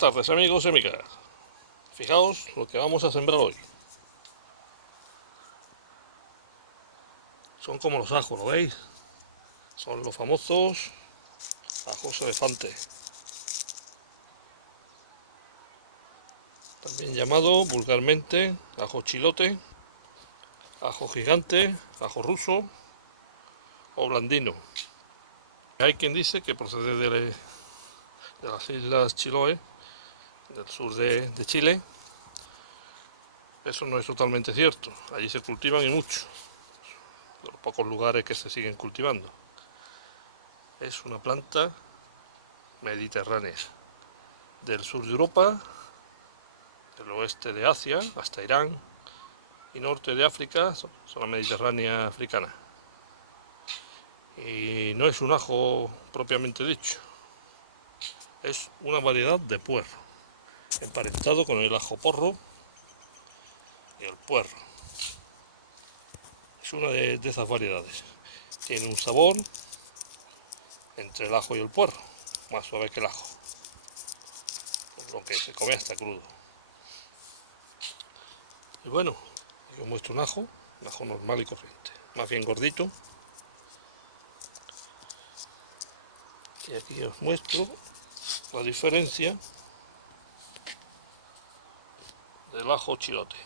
tardes, amigos y amigas. Fijaos lo que vamos a sembrar hoy. Son como los ajos, ¿lo veis? Son los famosos ajos elefante, también llamado vulgarmente ajo chilote, ajo gigante, ajo ruso o blandino. Hay quien dice que procede de las islas Chiloé, del sur de Chile. Eso no es totalmente cierto. Allí se cultivan y mucho, de los pocos lugares que se siguen cultivando. Es una planta mediterránea, del sur de Europa, del oeste de Asia hasta Irán y norte de África, zona mediterránea africana. Y no es un ajo propiamente dicho, es una variedad de puerro, emparentado con el ajo porro y el puerro. Es una de esas variedades. Tiene un sabor entre el ajo y el puerro, más suave que el ajo, por lo que se come hasta crudo. Y bueno, yo muestro un ajo normal y corriente, más bien gordito. Y aquí os muestro la diferencia del ajo chilote,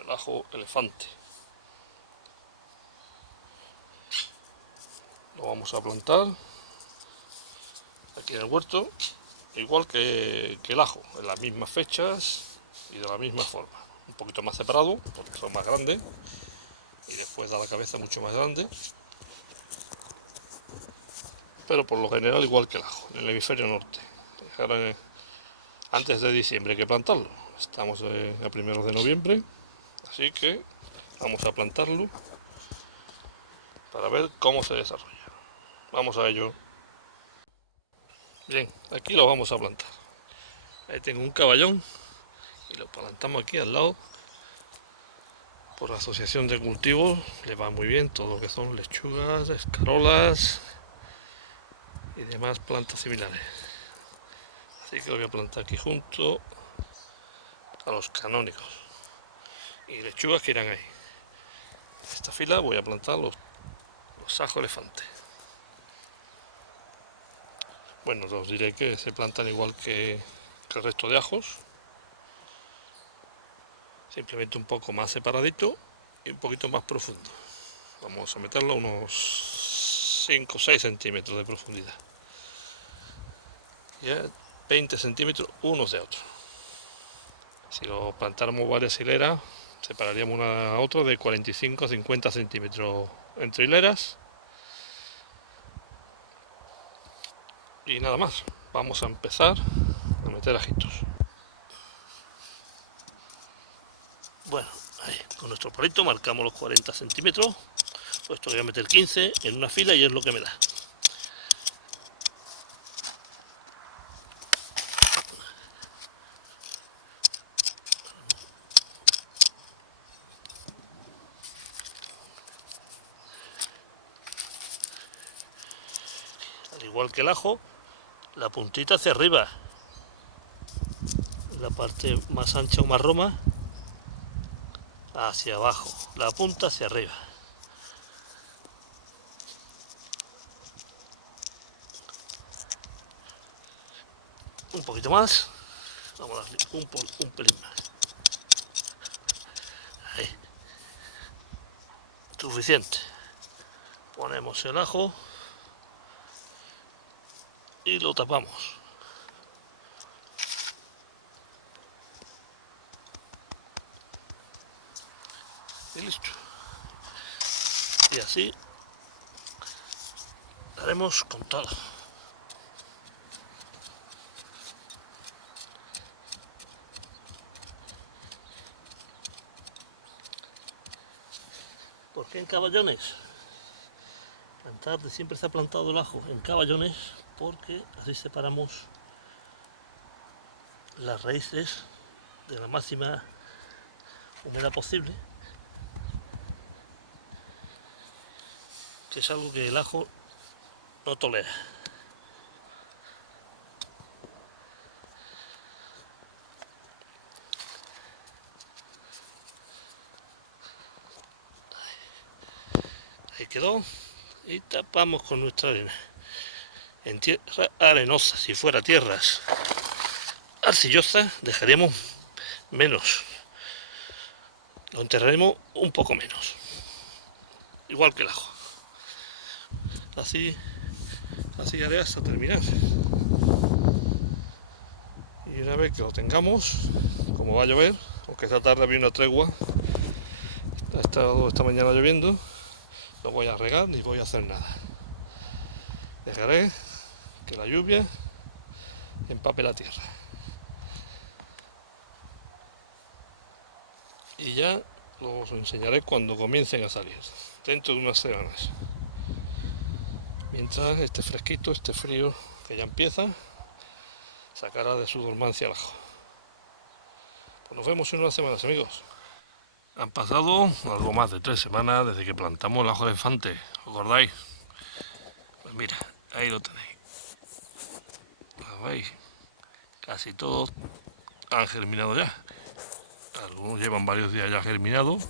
el ajo elefante. Lo vamos a plantar aquí en el huerto, igual que el ajo, en las mismas fechas y de la misma forma. Un poquito más separado, porque son más grandes, y después da la cabeza mucho más grande. Pero por lo general igual que el ajo, en el hemisferio norte. Antes de diciembre hay que plantarlo. Estamos a primeros de noviembre, así que vamos a plantarlo para ver cómo se desarrolla. Vamos a ello. Bien, aquí lo vamos a plantar. Ahí tengo un caballón y lo plantamos aquí al lado. Por la asociación de cultivos le va muy bien todo lo que son lechugas, escarolas y demás plantas similares. Así que lo voy a plantar aquí junto a los canónicos y lechugas que irán ahí. En esta fila voy a plantar los ajos elefante. Bueno, os diré que se plantan igual que el resto de ajos, simplemente un poco más separadito y un poquito más profundo. Vamos a meterlo a unos 5 o 6 centímetros de profundidad, ya 20 centímetros unos de otros. Si lo plantáramos varias hileras, separaríamos una a otra de 45 a 50 centímetros entre hileras. Y nada más, vamos a empezar a meter ajitos. Bueno, ahí, con nuestro palito marcamos los 40 centímetros. Pues esto voy a meter 15 en una fila y es lo que me da. Al igual que el ajo, la puntita hacia arriba, la parte más ancha o más roma hacia abajo, la punta hacia arriba. Un poquito más, vamos a darle un pelín más. Ahí, suficiente. Ponemos el ajo y lo tapamos. Y listo. Y así haremos con todo. ¿Por qué en caballones? Siempre se ha plantado el ajo en caballones porque así separamos las raíces de la máxima humedad posible, que es algo que el ajo no tolera. Ahí quedó. Y tapamos con nuestra arena. En tierra arenosa, si fuera tierras arcillosas, dejaríamos menos. Lo enterraremos un poco menos. Igual que el ajo. Así haré hasta terminar. Y una vez que lo tengamos, como va a llover, aunque esta tarde había una tregua, ha estado esta mañana lloviendo, no voy a regar ni voy a hacer nada. Dejaré que la lluvia empape la tierra. Y ya os enseñaré cuando comiencen a salir, dentro de unas semanas. Mientras esté fresquito, este frío que ya empieza, sacará de su dormancia el ajo. Pues nos vemos en unas semanas, amigos. Han pasado algo más de 3 semanas desde que plantamos el ajo de elefante, ¿os acordáis? Pues mira, ahí lo tenéis. ¿Lo veis? Casi todos han germinado ya. Algunos llevan varios días ya germinados.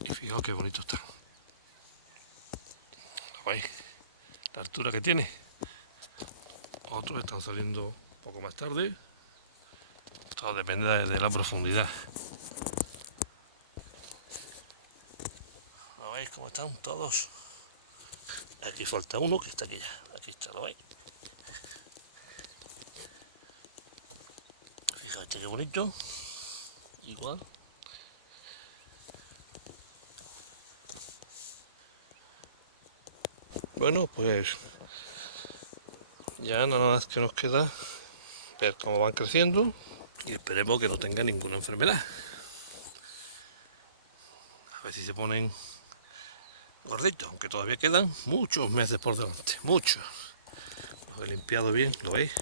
Y fijaos qué bonito está. ¿Lo veis? La altura que tiene. Otros están saliendo un poco más tarde. Todo depende de la profundidad. ¿Lo veis cómo están todos? Aquí falta uno que está aquí ya. Aquí está, ¿lo veis? Fíjate qué bonito. Igual. Bueno, pues ya nada más que nos queda ver cómo van creciendo y esperemos que no tengan ninguna enfermedad. A ver si se ponen gorditos, aunque todavía quedan muchos meses por delante, muchos. Lo he limpiado bien, ¿lo veis?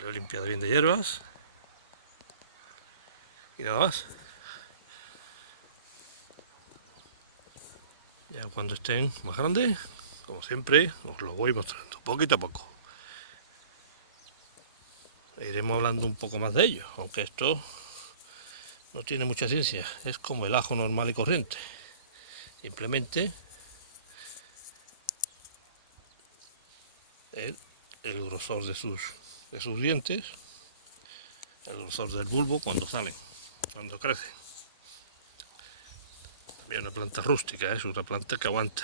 Lo he limpiado bien de hierbas y nada más. Ya cuando estén más grandes, como siempre, os lo voy mostrando, poquito a poco. Iremos hablando un poco más de ellos, aunque esto no tiene mucha ciencia, es como el ajo normal y corriente. Simplemente el grosor de sus dientes, el grosor del bulbo cuando salen, cuando crecen. También una planta rústica, es una planta que aguanta.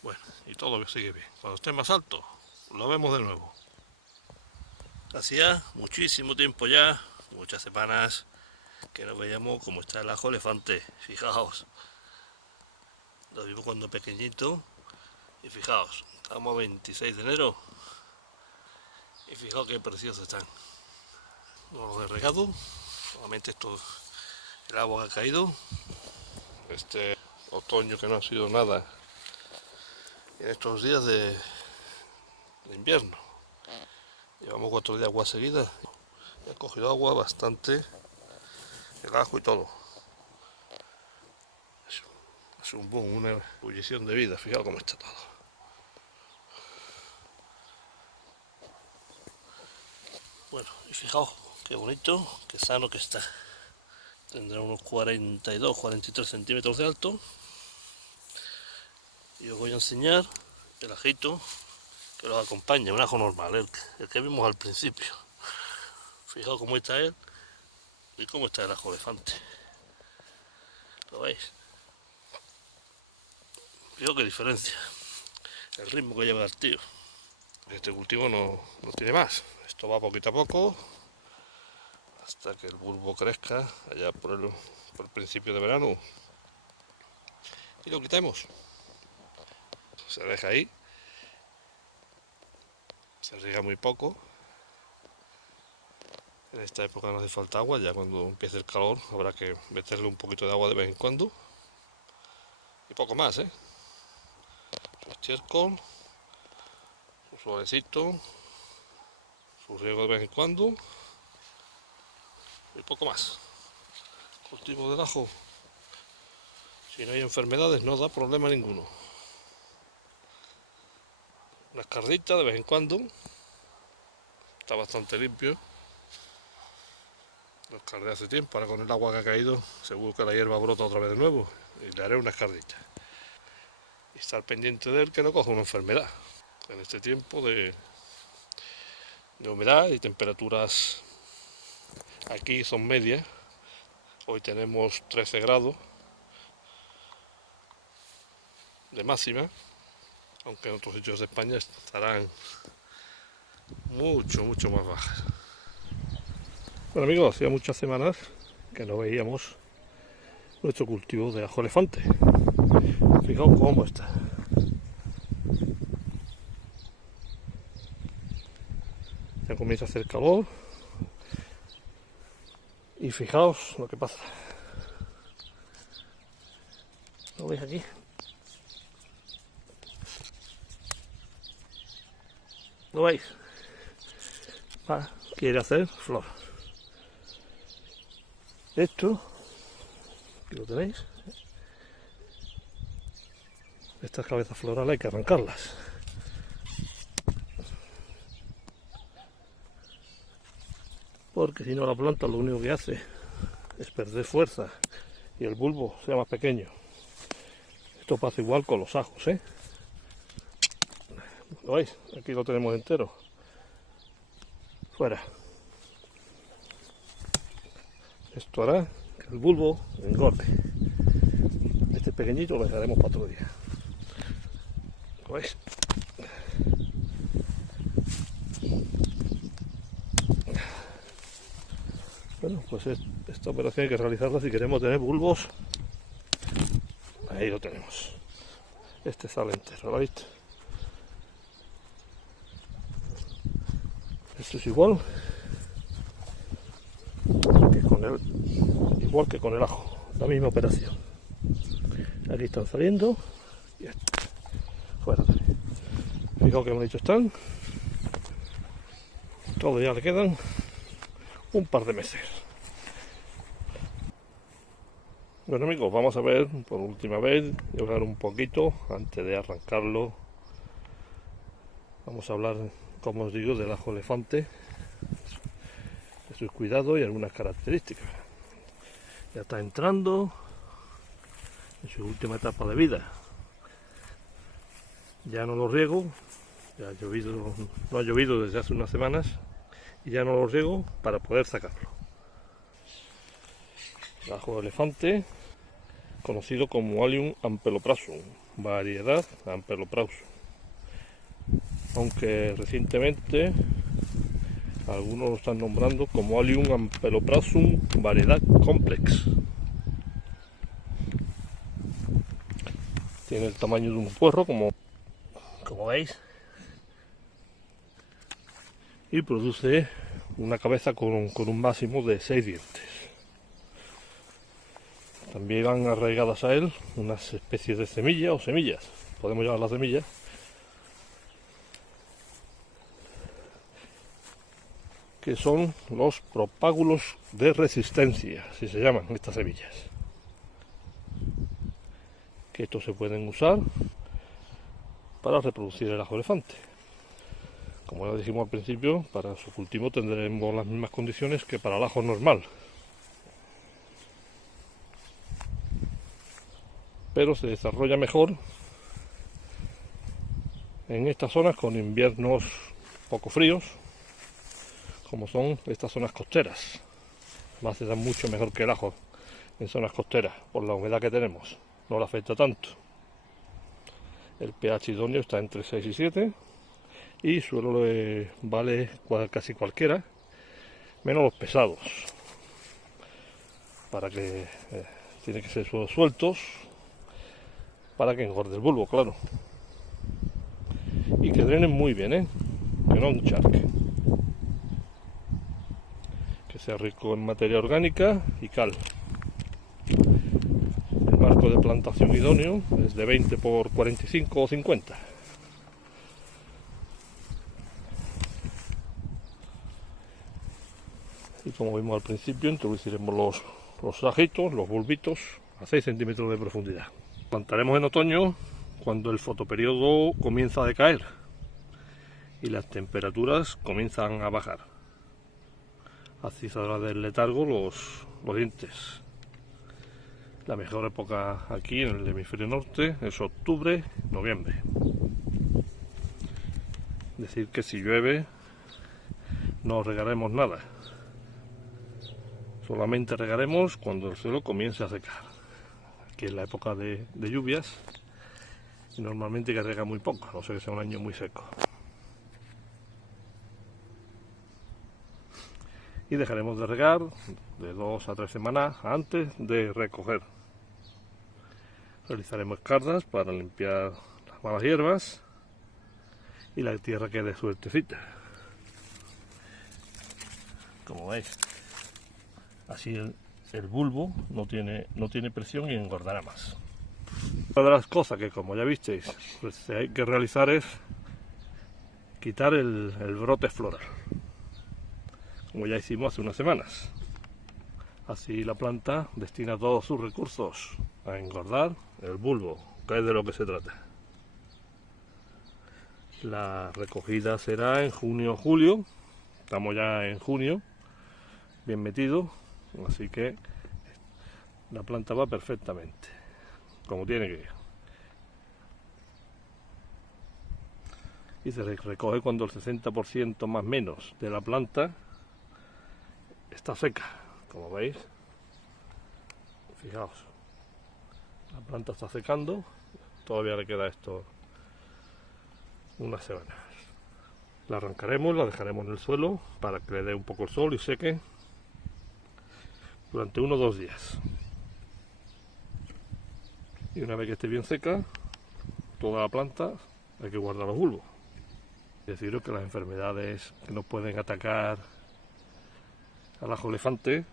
Bueno, y todo sigue bien. Cuando esté más alto, lo vemos de nuevo. Hacía muchísimo tiempo ya, muchas semanas, que no veíamos cómo está el ajo elefante. Fijaos, lo vimos cuando pequeñito. Y fijaos, estamos a 26 de enero. Y fijaos qué preciosos están. No los he regado, solamente esto, el agua que ha caído. Este otoño que no ha sido nada en estos días de invierno. Llevamos 4 días de agua seguida. He cogido agua bastante, el ajo y todo. Es un boom, una ebullición de vida. Fijaos cómo está todo. Bueno, y fijaos qué bonito, qué sano que está. Tendrá unos 42, 43 centímetros de alto. Y os voy a enseñar el ajito que los acompaña, un ajo normal, el que vimos al principio. Fijaos cómo está él y cómo está el ajo elefante. ¿Lo veis? Fijaos qué diferencia. El ritmo que lleva el tío. Este cultivo no tiene más. Esto va poquito a poco hasta que el bulbo crezca allá por el principio de verano. Y lo quitamos. Se deja ahí. Se riega muy poco. En esta época no hace falta agua, ya cuando empiece el calor habrá que meterle un poquito de agua de vez en cuando. Y poco más, ¿eh? Su estiércol, su suavecito, su riego de vez en cuando. Y poco más. Cultivo del ajo, si no hay enfermedades, no da problema ninguno. Una escardita de vez en cuando. Está bastante limpio. Lo escardé hace tiempo, ahora con el agua que ha caído seguro que la hierba brota otra vez de nuevo y le haré una escardilla. Y estar pendiente de él que no coja una enfermedad. En este tiempo de humedad y temperaturas aquí son medias. Hoy tenemos 13 grados de máxima, aunque en otros sitios de España estarán mucho más bajas. Bueno amigos, hacía muchas semanas que no veíamos nuestro cultivo de ajo elefante. Fijaos cómo está. Ya comienza a hacer calor y fijaos lo que pasa. ¿Lo veis aquí? ¿Lo veis? Quiere hacer flor. Esto, aquí lo tenéis. Estas cabezas florales hay que arrancarlas. Porque si no la planta lo único que hace es perder fuerza y el bulbo sea más pequeño. Esto pasa igual con los ajos, ¿eh? ¿Lo veis? Aquí lo tenemos entero. Fuera. Esto hará que el bulbo engorde. Este pequeñito lo dejaremos para otro día. ¿Lo veis? Bueno, pues esta operación hay que realizarla si queremos tener bulbos. Ahí lo tenemos. Este sale entero, ¿lo visto? Esto es igual que con el ajo, la misma operación. Aquí están saliendo y fuera también. Fijaos que bonitos están. Todavía le quedan un par de meses. Bueno amigos, vamos a ver por última vez y hablar un poquito antes de arrancarlo. Vamos a hablar, como os digo, del ajo elefante, de sus cuidados y algunas características. Ya está entrando en su última etapa de vida. Ya no lo riego, ya no ha llovido desde hace unas semanas y ya no lo riego para poder sacarlo. El ajo elefante, conocido como Allium ampeloprassum, variedad ampeloprassum, aunque recientemente algunos lo están nombrando como Allium ampeloprassum variedad complex. Tiene el tamaño de un puerro, como veis, y produce una cabeza con un máximo de 6 dientes. También van arraigadas a él unas especies de semillas o semillas, podemos llamarlas semillas, que son los propágulos de resistencia, así se llaman estas semillas. Que estos se pueden usar para reproducir el ajo elefante. Como ya dijimos al principio, para su cultivo tendremos las mismas condiciones que para el ajo normal. Pero se desarrolla mejor en estas zonas con inviernos poco fríos, como son estas zonas costeras. Además se da mucho mejor que el ajo en zonas costeras, por la humedad que tenemos, no le afecta tanto. El pH idóneo está entre 6 y 7 y suelo vale casi cualquiera, menos los pesados, para que tiene que ser sueltos para que engorde el bulbo, claro, y que drenen muy bien, que no encharque, que sea rico en materia orgánica y cal. El marco de plantación idóneo es de 20 por 45 o 50. Y como vimos al principio, introduciremos los ajitos, los bulbitos, a 6 centímetros de profundidad. Plantaremos en otoño cuando el fotoperiodo comienza a decaer y las temperaturas comienzan a bajar. Así saldrá del letargo los dientes. La mejor época aquí en el hemisferio norte es octubre, noviembre. Decir que si llueve no regaremos nada. Solamente regaremos cuando el suelo comience a secar. Aquí es la época de lluvias y normalmente que rega muy poco, no sé que sea un año muy seco. Y dejaremos de regar de 2 a 3 semanas antes de recoger. Realizaremos escardas para limpiar las malas hierbas y la tierra quede sueltecita. Como veis, así el bulbo no tiene presión y engordará más. Una de las cosas que, como ya visteis, pues hay que realizar es quitar el brote floral, como ya hicimos hace unas semanas. Así la planta destina todos sus recursos a engordar el bulbo, que es de lo que se trata. La recogida será en junio o julio, estamos ya en junio, bien metido, así que la planta va perfectamente, como tiene que ir. Y se recoge cuando el 60% más menos de la planta está seca, como veis. Fijaos, la planta está secando, todavía le queda esto unas semanas. La arrancaremos, la dejaremos en el suelo para que le dé un poco el sol y seque durante 1 o 2 días. Y una vez que esté bien seca, toda la planta hay que guardar los bulbos. Deciros que las enfermedades que nos pueden atacar al ajo elefante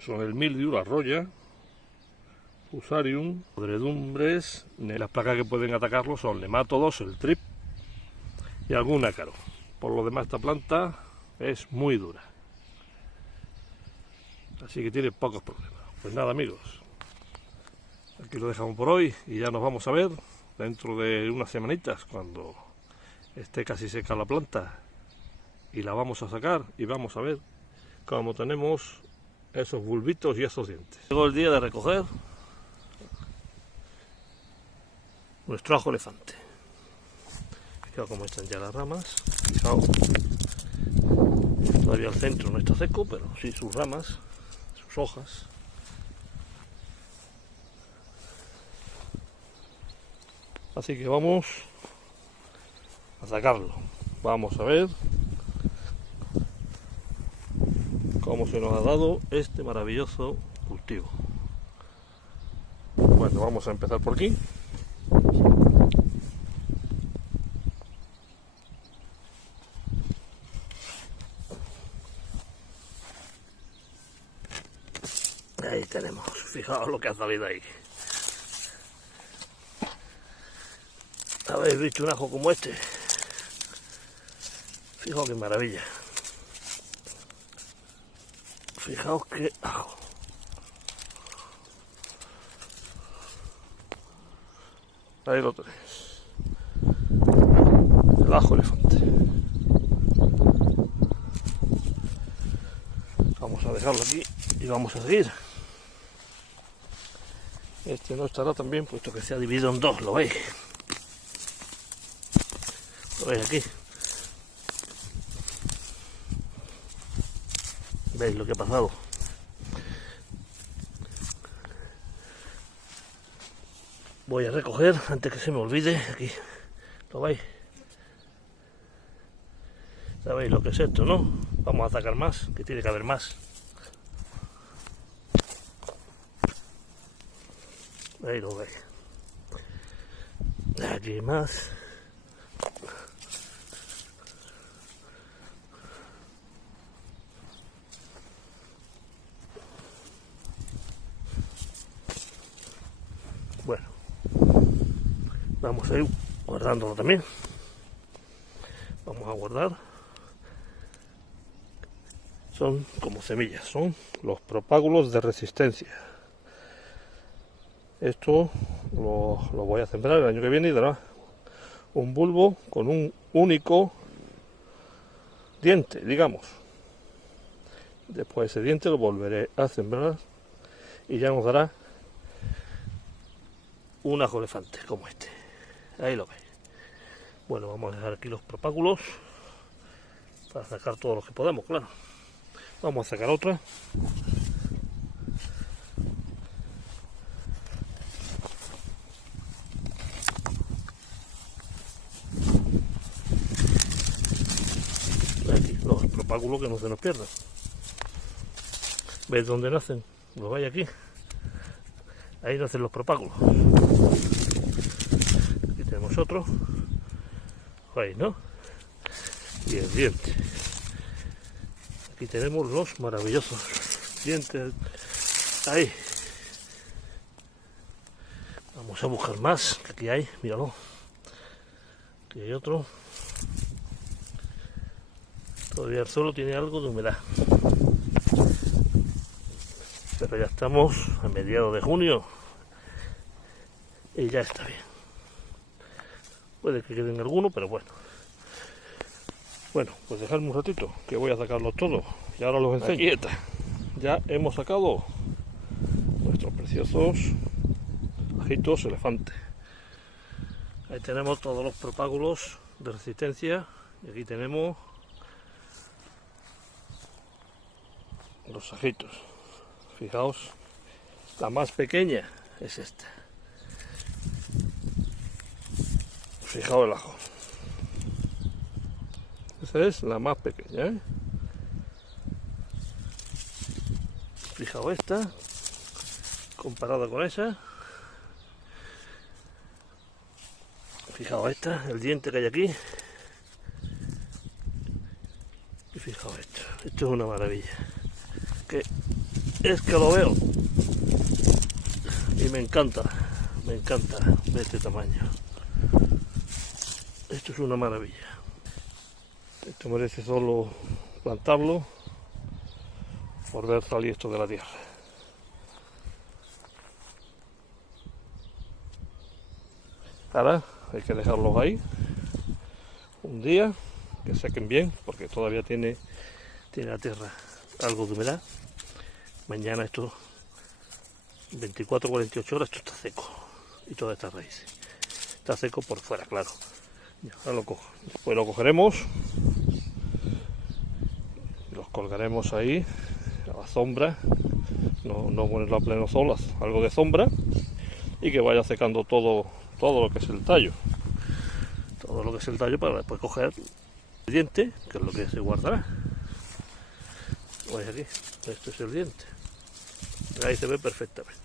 son el mildiu, la roya, fusarium, podredumbres. Las plagas que pueden atacarlo son nematodos, el trip y algún ácaro. Por lo demás, esta planta es muy dura, así que tiene pocos problemas. Pues nada, amigos, aquí lo dejamos por hoy y ya nos vamos a ver dentro de unas semanitas cuando esté casi seca la planta y la vamos a sacar y vamos a ver cómo tenemos esos bulbitos y esos dientes. Llegó el día de recoger nuestro ajo elefante. Fijaos cómo están ya las ramas. Fijaos, todavía el centro no está seco, pero sí sus ramas, sus hojas. Así que vamos a sacarlo. Vamos a ver cómo se nos ha dado este maravilloso cultivo. Bueno, vamos a empezar por aquí. Ahí tenemos, fijaos lo que ha salido ahí. ¿Habéis visto un ajo como este? Fijaos qué maravilla. Fijaos qué ajo. Ahí lo tenéis. El ajo elefante. Vamos a dejarlo aquí y vamos a seguir. Este no estará tan bien puesto que se ha dividido en dos, ¿lo veis? ¿Lo veis aquí? ¿Veis lo que ha pasado? Voy a recoger antes que se me olvide. Aquí, ¿lo veis? ¿Sabéis lo que es esto, no? Vamos a sacar más, que tiene que haber más. Ahí lo veis. Aquí más. Bueno, vamos a ir guardándolo también. Vamos a guardar. Son como semillas, son los propágulos de resistencia. Esto lo voy a sembrar el año que viene y dará un bulbo con un único diente, digamos. Después ese diente lo volveré a sembrar y ya nos dará un ajo elefante como este. Ahí lo veis. Bueno, vamos a dejar aquí los propágulos para sacar todo lo que podamos, claro. Vamos a sacar otra. Aquí, los propágulos que no se nos pierdan. ¿Veis dónde nacen? ¿Lo veis aquí? Ahí nacen los propágulos. Aquí tenemos otro. ¿Veis, no? Y el diente. Aquí tenemos los maravillosos dientes. Ahí. Vamos a buscar más, que aquí hay, míralo. Aquí hay otro. Todavía el suelo tiene algo de humedad. Pero ya estamos a mediados de junio y ya está bien. Puede que queden algunos, pero bueno. Bueno, pues dejadme un ratito, que voy a sacarlos todos y ahora los enseño. Aquí está. Ya hemos sacado nuestros preciosos ajitos elefante. Ahí tenemos todos los propágulos de resistencia y aquí tenemos los ajitos. Fijaos, la más pequeña es esta. Fijaos el ajo. Esa es la más pequeña, ¿eh? Fijaos esta, comparada con esa. Fijaos esta, el diente que hay aquí. Y fijaos esto es una maravilla. Es que lo veo y me encanta de este tamaño. Esto es una maravilla. Esto merece solo plantarlo por ver salir esto de la tierra. Ahora hay que dejarlos ahí un día, que sequen bien, porque todavía tiene la tierra algo de humedad. Mañana esto, 24 o 48 horas, esto está seco. Y toda esta raíz está seco por fuera, claro. Ya, ahora lo cojo. Después lo cogeremos, los colgaremos ahí a la sombra, no ponerlo a pleno sol, algo de sombra, y que vaya secando todo lo que es el tallo. Todo lo que es el tallo para después coger el diente, que es lo que se guardará. Veis aquí, este es el diente. Ahí se ve perfectamente.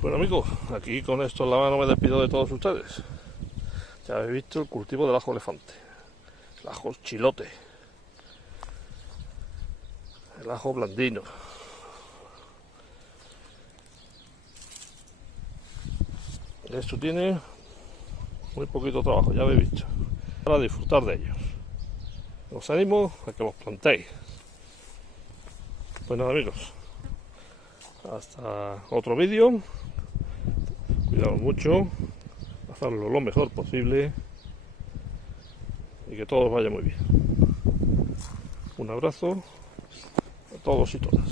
Bueno amigos, aquí con esto en la mano me despido de todos ustedes. Ya habéis visto el cultivo del ajo elefante, el ajo chilote, el ajo blandino. Esto tiene muy poquito trabajo, ya habéis visto, para disfrutar de ellos. Os animo a que los plantéis. Pues nada amigos, hasta otro vídeo. Cuidaos mucho, hacerlo lo mejor posible y que todo vaya muy bien. Un abrazo a todos y todas.